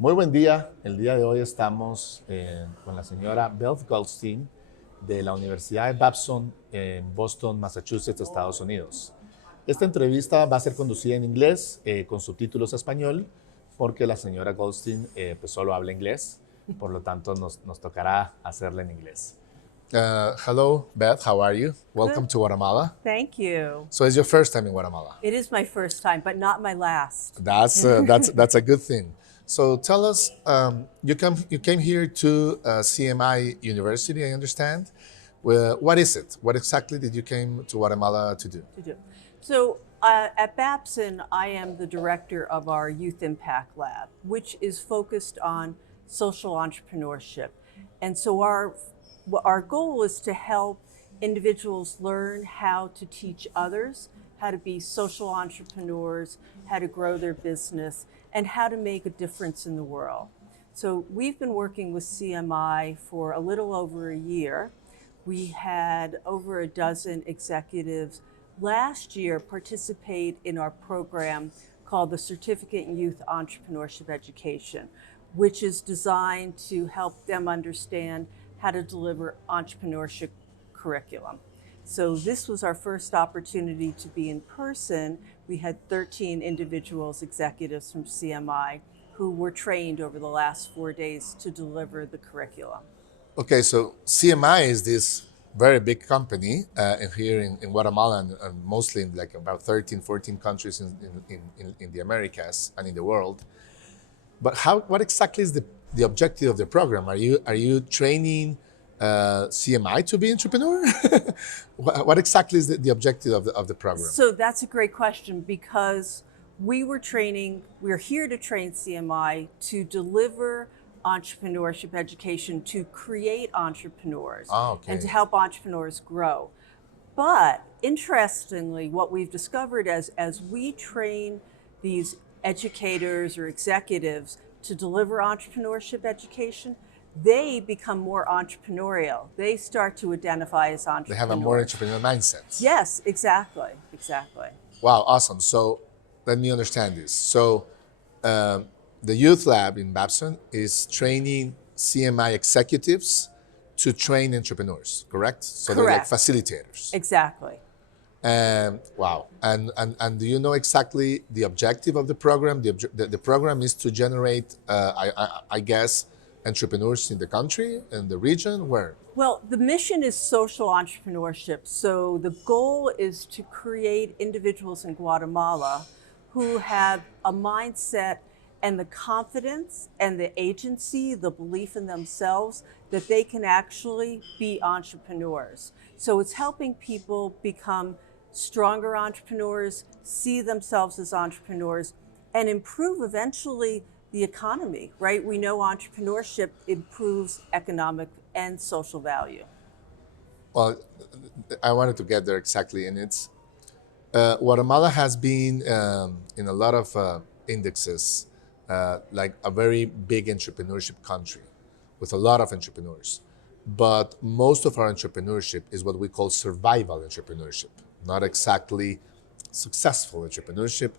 Muy buen día. El día de hoy estamos con la señora Beth Goldstein de la Universidad de Babson en Boston, Massachusetts, Estados Unidos. Esta entrevista va a ser conducida en inglés con subtítulos a español porque la señora Goldstein pues solo habla inglés, por lo tanto nos tocará hacerla en inglés. Hello, Beth. How are you? Welcome to Guatemala. Thank you. So it's your first time in Guatemala. It is my first time, but not my last. That's a good thing. So tell us, you came here to CMI University, I understand. Well, what is it? What exactly did you came to Guatemala to do? So at Babson, I am the director of our Youth Impact Lab, which is focused on social entrepreneurship. And so our goal is to help individuals learn how to teach others how to be social entrepreneurs, how to grow their business, and how to make a difference in the world. So we've been working with CMI for a little over a year. We had over a dozen executives last year participate in our program called the Certificate in Youth Entrepreneurship Education, which is designed to help them understand how to deliver entrepreneurship curriculum. So this was our first opportunity to be in person. We had 13 individuals, executives from CMI, who were trained over the last 4 days to deliver the curriculum. Okay, so CMI is this very big company here in Guatemala and mostly in like about 13, 14 countries in the Americas and in the world. But what exactly is the objective of the program? Are you training CMI to be entrepreneur? What exactly is the objective of the program? So that's a great question because we're here to train CMI to deliver entrepreneurship education to create entrepreneurs and to help entrepreneurs grow. But interestingly, what we've discovered as we train these educators or executives to deliver entrepreneurship education, they become more entrepreneurial. They start to identify as entrepreneurs. They have a more entrepreneurial mindset. Yes, exactly. Wow, awesome. So let me understand this. So the youth lab in Babson is training CMI executives to train entrepreneurs, correct? So they're like facilitators. Exactly. Wow. And do you know exactly the objective of the program? The program is to generate, I guess, entrepreneurs in the country, in the region, where? Well, the mission is social entrepreneurship. So the goal is to create individuals in Guatemala who have a mindset and the confidence and the agency, the belief in themselves that they can actually be entrepreneurs. So it's helping people become stronger entrepreneurs, see themselves as entrepreneurs, and improve eventually the economy, right? We know entrepreneurship improves economic and social value. Well, I wanted to get there exactly, and it's Guatemala has been in a lot of indexes like a very big entrepreneurship country with a lot of entrepreneurs. But most of our entrepreneurship is what we call survival entrepreneurship, not exactly successful entrepreneurship,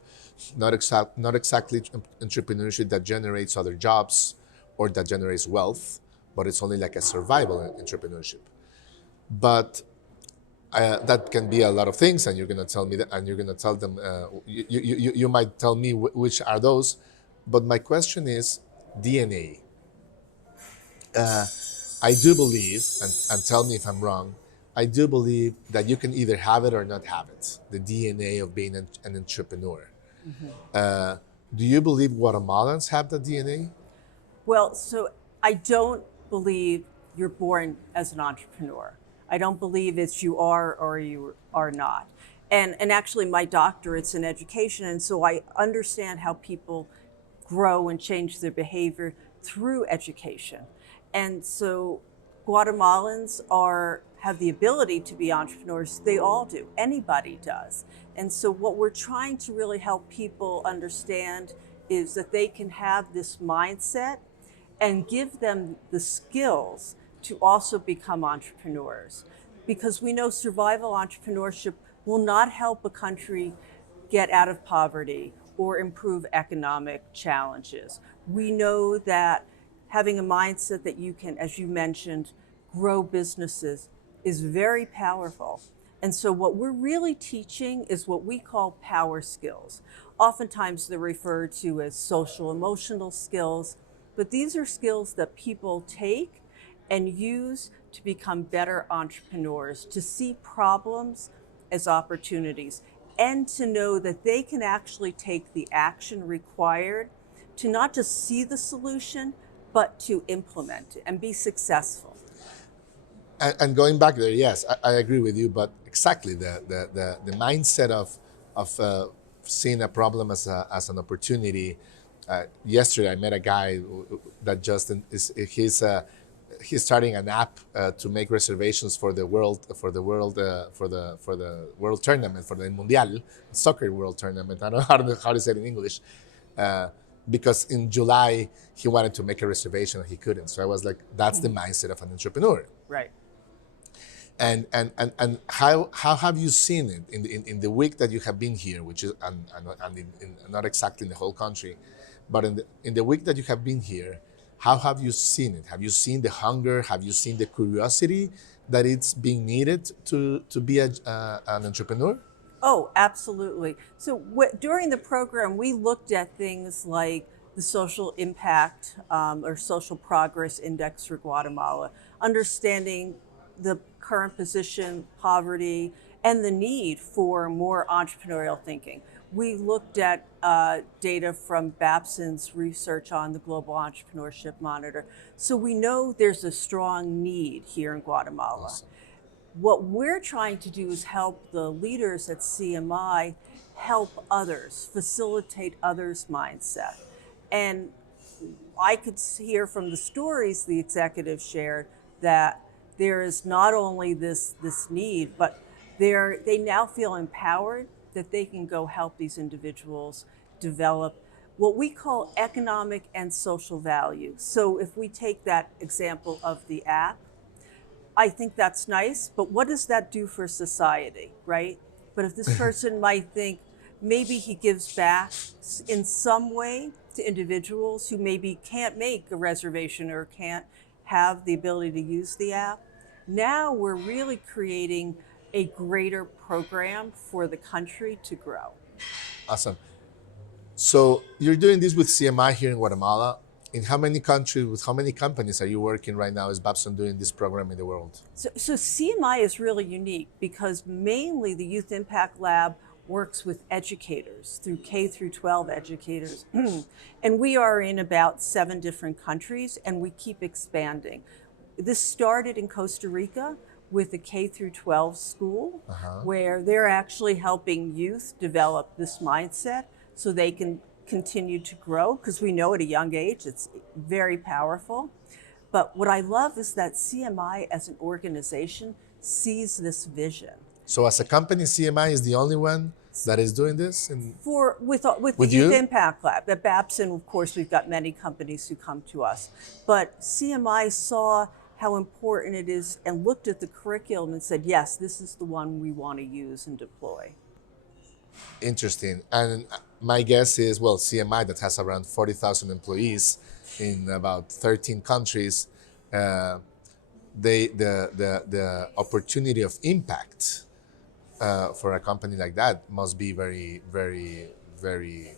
not exactly entrepreneurship that generates other jobs or that generates wealth, but it's only like a survival entrepreneurship. But that can be a lot of things, and you're going to tell me that, and you're going to tell them. You might tell me which are those, but my question is DNA. I do believe, and tell me if I'm wrong, I do believe that you can either have it or not have it, the DNA of being an entrepreneur. Mm-hmm. Do you believe Guatemalans have the DNA? Well, so I don't believe you're born as an entrepreneur. I don't believe it's you are or you are not. And actually my doctorate's in education, and so I understand how people grow and change their behavior through education. And so Guatemalans have the ability to be entrepreneurs. They all do. Anybody does. And so what we're trying to really help people understand is that they can have this mindset and give them the skills to also become entrepreneurs. Because we know survival entrepreneurship will not help a country get out of poverty or improve economic challenges. We know that having a mindset that you can, as you mentioned, grow businesses is very powerful. And so, what we're really teaching is what we call power skills. Oftentimes, they're referred to as social emotional skills, but these are skills that people take and use to become better entrepreneurs, to see problems as opportunities, and to know that they can actually take the action required to not just see the solution, but to implement it and be successful. And going back there, yes, I agree with you. But exactly the mindset of seeing a problem as an opportunity. Yesterday, I met a guy that just he's starting an app to make reservations for the world tournament, for the mundial soccer world tournament. I don't know how to say it in English. Uh, because in July he wanted to make a reservation and he couldn't. So I was like, that's the mindset of an entrepreneur. Right. And how have you seen it in the week that you have been here, which is not exactly in the whole country, but in the week that you have been here, how have you seen it? Have you seen the hunger? Have you seen the curiosity that it's being needed to be an entrepreneur? Oh, absolutely. So during the program, we looked at things like the social impact or social progress index for Guatemala, understanding the current position, poverty, and the need for more entrepreneurial thinking. We looked at data from Babson's research on the Global Entrepreneurship Monitor. So we know there's a strong need here in Guatemala. Awesome. What we're trying to do is help the leaders at CMI help others, facilitate others' mindset. And I could hear from the stories the executive shared that there is not only this need, but they now feel empowered that they can go help these individuals develop what we call economic and social value. So if we take that example of the app, I think that's nice, but what does that do for society, right? But if this person might think maybe he gives back in some way to individuals who maybe can't make a reservation or can't have the ability to use the app, now we're really creating a greater program for the country to grow. Awesome. So you're doing this with CMI here in Guatemala. In how many countries, with how many companies are you working right now? Is Babson doing this program in the world? So CMI is really unique because mainly the Youth Impact Lab works with educators through K through 12 educators. And we are in about 7 different countries and we keep expanding. This started in Costa Rica with a K through 12 school where they're actually helping youth develop this mindset so they can continue to grow, because we know at a young age it's very powerful. But what I love is that CMI as an organization sees this vision. So as a company, CMI is the only one that is doing this? With the With Youth you? Impact Lab. At Babson, of course, we've got many companies who come to us. But CMI saw how important it is and looked at the curriculum and said, yes, this is the one we want to use and deploy. Interesting. And my guess is, well, CMI that has around 40,000 employees in about 13 countries, the opportunity of impact for a company like that must be very, very, very,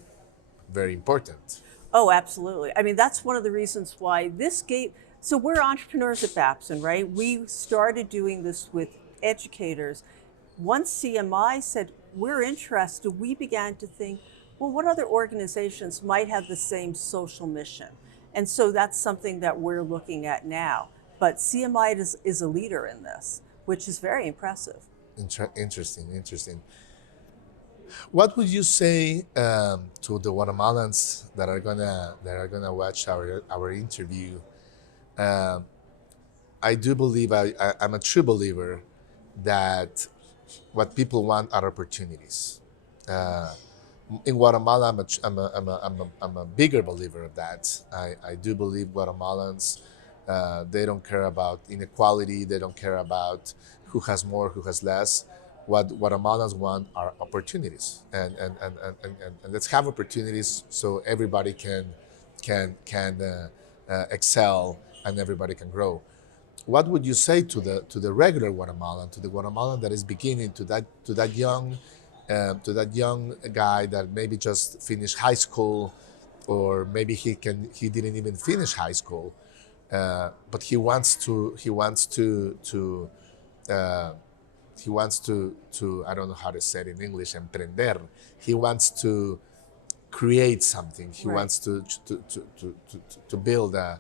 very important. Oh, absolutely. I mean, that's one of the reasons why so we're entrepreneurs at Babson, right? We started doing this with educators. Once CMI said, we're interested, we began to think, well, what other organizations might have the same social mission? And so that's something that we're looking at now. But CMI is a leader in this, which is very impressive. Interesting. What would you say to the Guatemalans that are gonna watch our interview? I do believe I'm a true believer that what people want are opportunities. In Guatemala, I'm a bigger believer of that. I do believe Guatemalans, they don't care about inequality. They don't care about who has more, who has less. What Guatemalans want are opportunities, and let's have opportunities so everybody excel and everybody can grow. What would you say to the regular Guatemalan, to the Guatemalan that is beginning, to that young guy that maybe just finished high school, or maybe he didn't even finish high school, but uh, he wants to I don't know how to say it in English, emprender. He wants to create something. He Right. wants to build a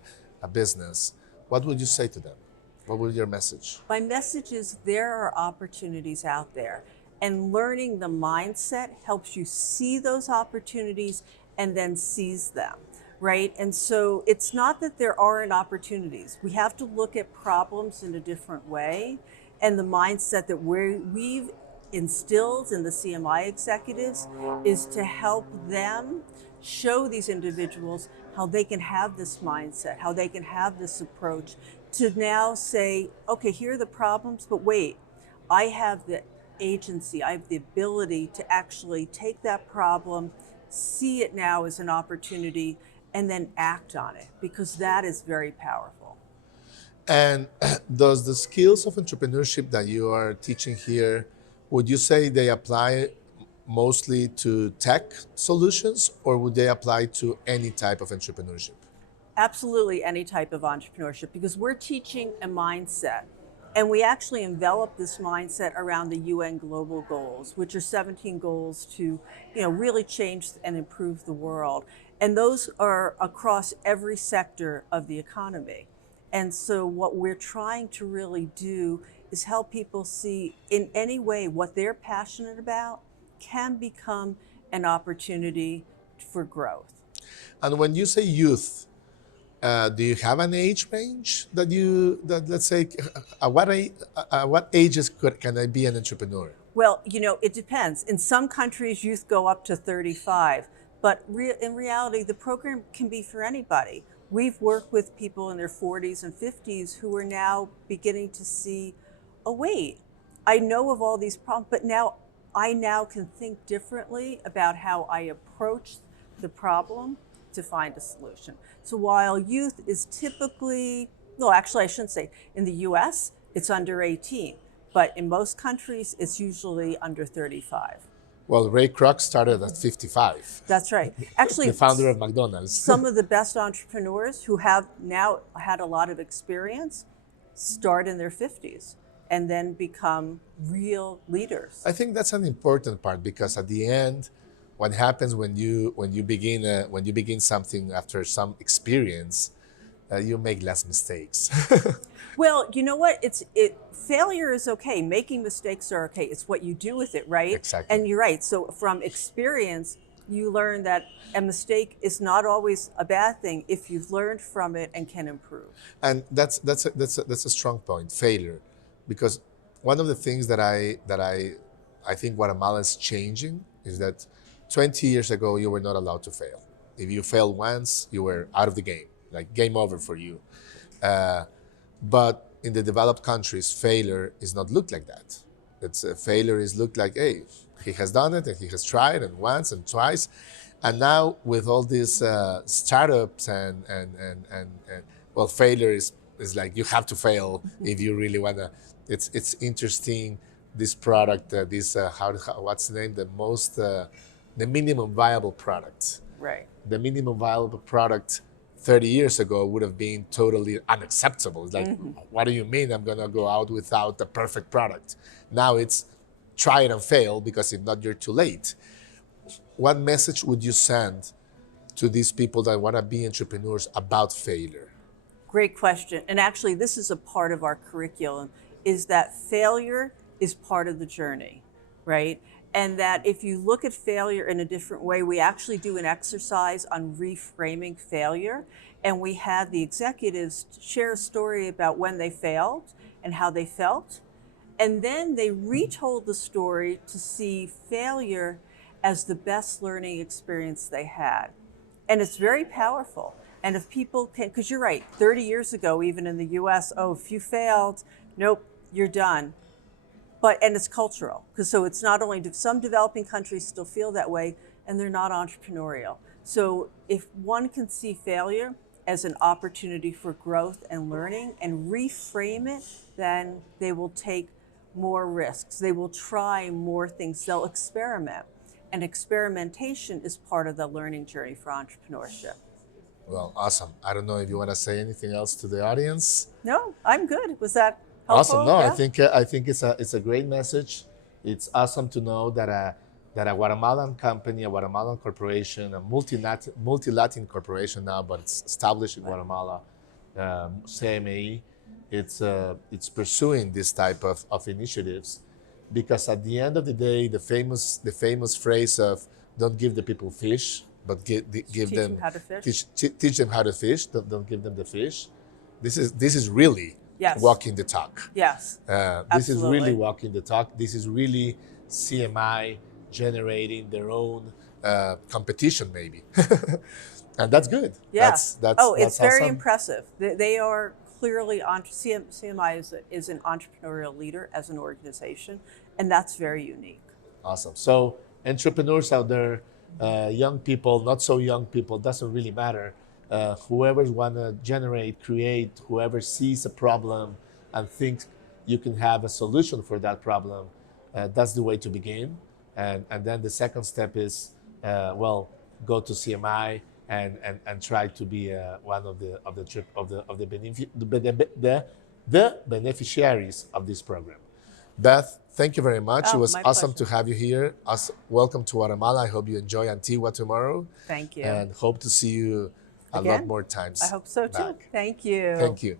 business. What would you say to them? What would your message? My message is there are opportunities out there, and learning the mindset helps you see those opportunities and then seize them, right? And so it's not that there aren't opportunities. We have to look at problems in a different way, and the mindset that we've instilled in the CMI executives is to help them show these individuals how they can have this mindset, how they can have this approach to now say, okay, here are the problems, but wait, I have the agency, I have the ability to actually take that problem, see it now as an opportunity, and then act on it, because that is very powerful. And does the skills of entrepreneurship that you are teaching here, would you say they apply mostly to tech solutions, or would they apply to any type of entrepreneurship? Absolutely any type of entrepreneurship, because we're teaching a mindset. And we actually envelop this mindset around the UN global goals, which are 17 goals to, really change and improve the world. And those are across every sector of the economy. And so what we're trying to really do is help people see in any way what they're passionate about can become an opportunity for growth. And when you say youth, do you have an age range that let's say, at what ages can I be an entrepreneur? Well, it depends. In some countries, youth go up to 35, but in reality, the program can be for anybody. We've worked with people in their 40s and 50s who are now beginning to see, oh, wait, I know of all these problems, but I now can think differently about how I approach the problem to find a solution. So while youth is typically, no, actually I shouldn't say, in the US, it's under 18, but in most countries, it's usually under 35. Well, Ray Kroc started at 55. That's right. Actually, The founder of McDonald's. some of the best entrepreneurs who have now had a lot of experience start in their 50s and then become real leaders. I think that's an important part, because at the end, what happens when you begin something after some experience, you make less mistakes. Well, you know what? Failure is okay. Making mistakes are okay. It's what you do with it, right? Exactly. And you're right. So from experience, you learn that a mistake is not always a bad thing if you've learned from it and can improve. And that's a strong point, failure, because one of the things that I think Guatemala is changing is that 20 years ago you were not allowed to fail. If you failed once, you were out of the game, like game over for you. But in the developed countries, failure is not looked like that. Failure is looked like, hey, he has done it and he has tried, and once and twice. And now with all these startups and well, failure is like you have to fail if you really wanna. It's interesting. This product, what's the name? The minimum viable product. Right. The minimum viable product 30 years ago would have been totally unacceptable. It's like, what do you mean I'm gonna go out without the perfect product? Now it's try it and fail, because if not, you're too late. What message would you send to these people that wanna be entrepreneurs about failure? Great question. And actually, this is a part of our curriculum, is that failure is part of the journey, right? And that if you look at failure in a different way, we actually do an exercise on reframing failure. And we had the executives share a story about when they failed and how they felt. And then they retold the story to see failure as the best learning experience they had. And it's very powerful. And if people can, because you're right, 30 years ago, even in the US, if you failed, nope, you're done. And it's cultural, because so it's not only, some developing countries still feel that way, and they're not entrepreneurial. So if one can see failure as an opportunity for growth and learning and reframe it, then they will take more risks. They will try more things. They'll experiment. And experimentation is part of the learning journey for entrepreneurship. Well, awesome. I don't know if you want to say anything else to the audience. No, I'm good. Was that helpful? Awesome. No, Yeah? I think it's a great message. It's awesome to know that a Guatemalan company, a Guatemalan corporation, a multi-Latin corporation now, but it's established in Guatemala, CME, it's pursuing this type of initiatives, because at the end of the day, the famous phrase of "don't give the people fish, but give Teach them how to fish. teach them how to fish. Don't give them the fish." This is really Yes. walking the talk. Yes. This is really Absolutely. walking the talk. This is really CMI generating their own competition, maybe, and that's good. Yeah. That's It's very awesome. impressive. They are clearly CMI is an entrepreneurial leader as an organization, and that's very unique. Awesome. So entrepreneurs out there, young people, not so young people, doesn't really matter. Whoever want to generate, create, whoever sees a problem and thinks you can have a solution for that problem, that's the way to begin. And then the second step is, go to CMI and try to be one of the beneficiaries of this program. Beth, thank you very much. It Oh, was my awesome pleasure. to have you here. Welcome to Guatemala. I hope you enjoy Antigua tomorrow. Thank you. And hope to see you a lot Again? more times. I hope so too. back. Thank you. Thank you.